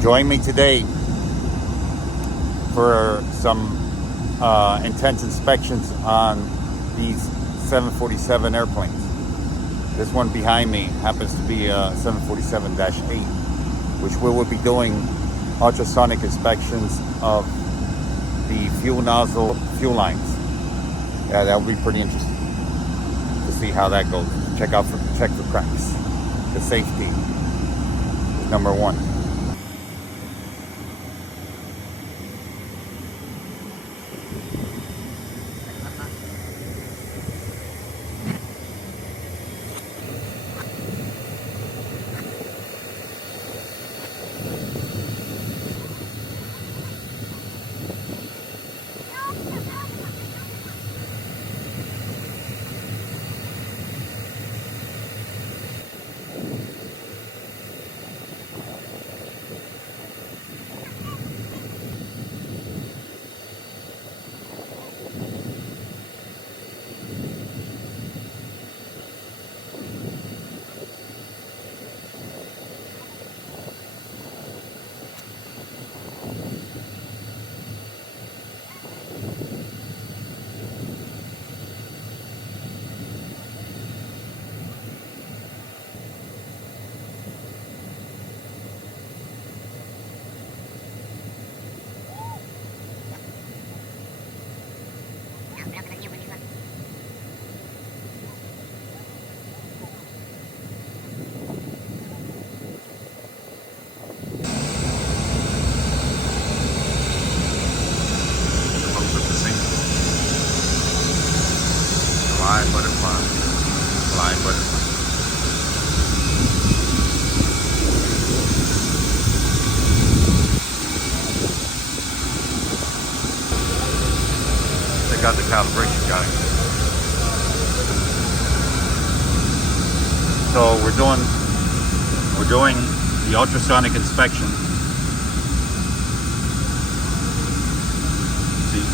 Join me today for some intense inspections on these 747 airplanes. This one behind me happens to be a 747-8, which we will be doing ultrasonic inspections of the fuel nozzle fuel lines. Yeah, that will be pretty interesting to see how that goes. Check for cracks. The safety is number one. Fly butterfly. They got the calibration guy. So we're doing the ultrasonic inspection. See,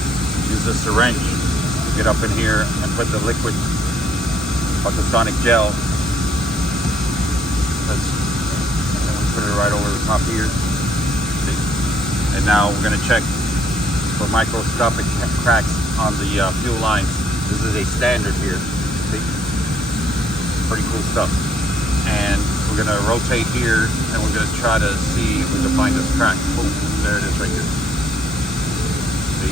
use a syringe to get up in here and put the liquid ultrasonic gel. And then we put it right over the top here. See? And now we're going to check for microscopic cracks on the fuel lines. This is a standard here. See? Pretty cool stuff. And we're going to rotate here and we're going to try to see if we can find this crack. Boom, there it is right here. See?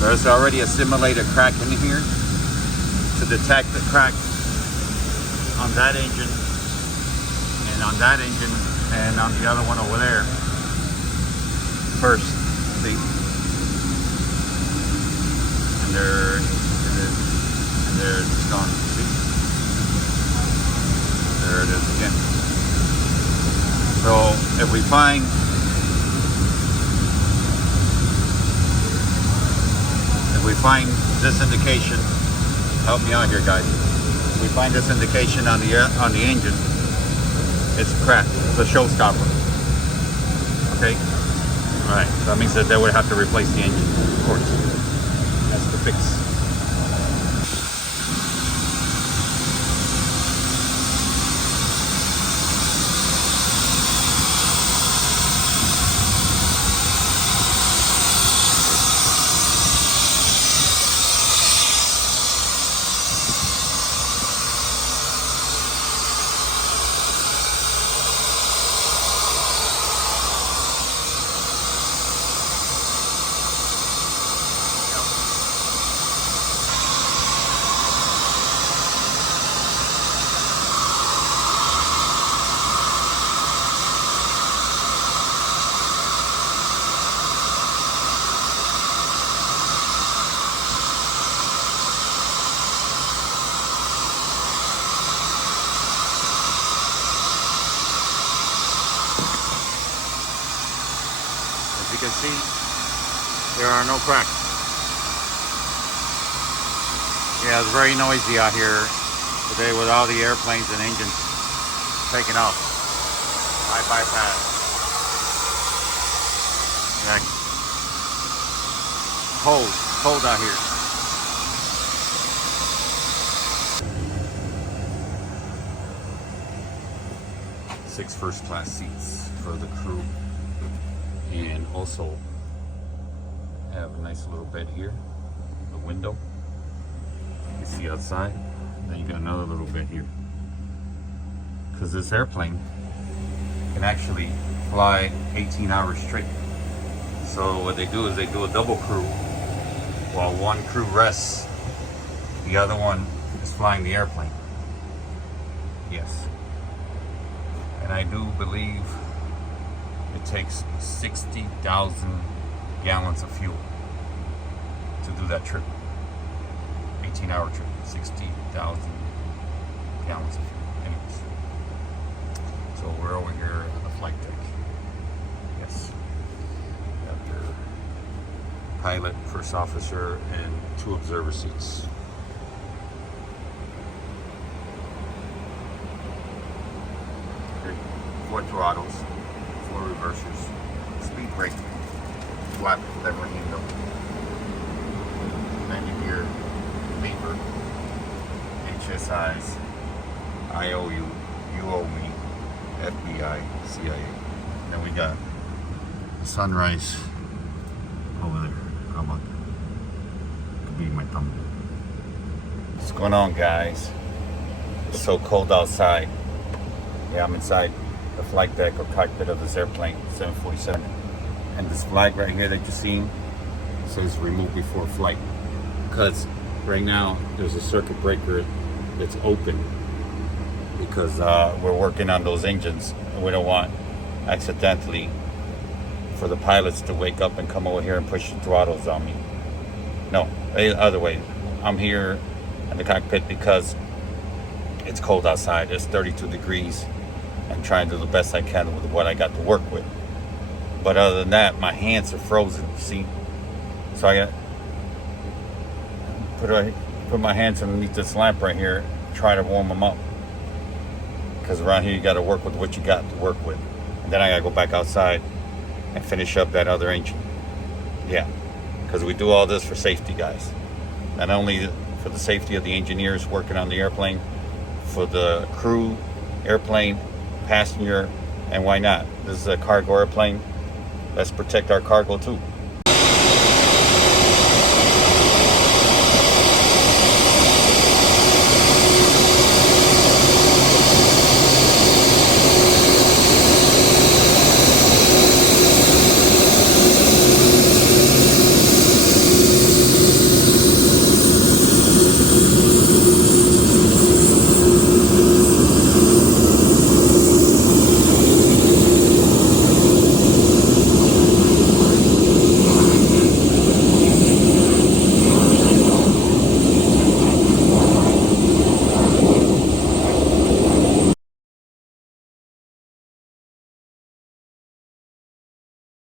There's already a simulated crack in here to detect the crack on that engine and on that engine and on the other one over there first. See? And there it is. And there it's gone. See? There it is again. So if we find this indication, help me out here, guys. If we find this indication on the engine, it's a crack. It's a showstopper. Okay. All right. So that means that they would have to replace the engine, of course. That's the fix. As you can see, there are no cracks. Yeah, it's very noisy out here today with all the airplanes and engines taking off. High bypass. Yeah. Cold out here. Six first class seats for the crew. And also have a nice little bed here, the window. You can see outside. Then you got another little bed here. Because this airplane can actually fly 18 hours straight. So what they do is they do a double crew. While one crew rests, the other one is flying the airplane. Yes. And I do believe it takes 60,000 gallons of fuel to do that trip. 18-hour trip, 60,000 gallons of fuel. Anyways. So we're over here at the flight deck. Yes. Got your pilot, first officer, and 2 observer seats. Okay. 4 throttles, 4 reversers, speed brake, flat lever handle, landing gear, beeper, HSIs, IOU, you owe me, FBI, CIA. And then we got sunrise over there. How about that? Could be my thumbnail. What's going on, guys? It's so cold outside. Yeah, I'm inside the flight deck or cockpit of this airplane, 747. And this flag right here that you're seeing says remove before flight. Because right now there's a circuit breaker that's open because we're working on those engines and we don't want accidentally for the pilots to wake up and come over here and push the throttles on me. No, the other way. I'm here in the cockpit because it's cold outside. It's 32 degrees. I'm trying to do the best I can with what I got to work with. But other than that, my hands are frozen, see? So I got put my hands underneath this lamp right here, try to warm them up. Because around here you got to work with what you got to work with. And then I got to go back outside and finish up that other engine. Yeah, because we do all this for safety, guys. Not only for the safety of the engineers working on the airplane, for the crew, airplane, passenger, and why not? This is a cargo airplane. Let's protect our cargo too.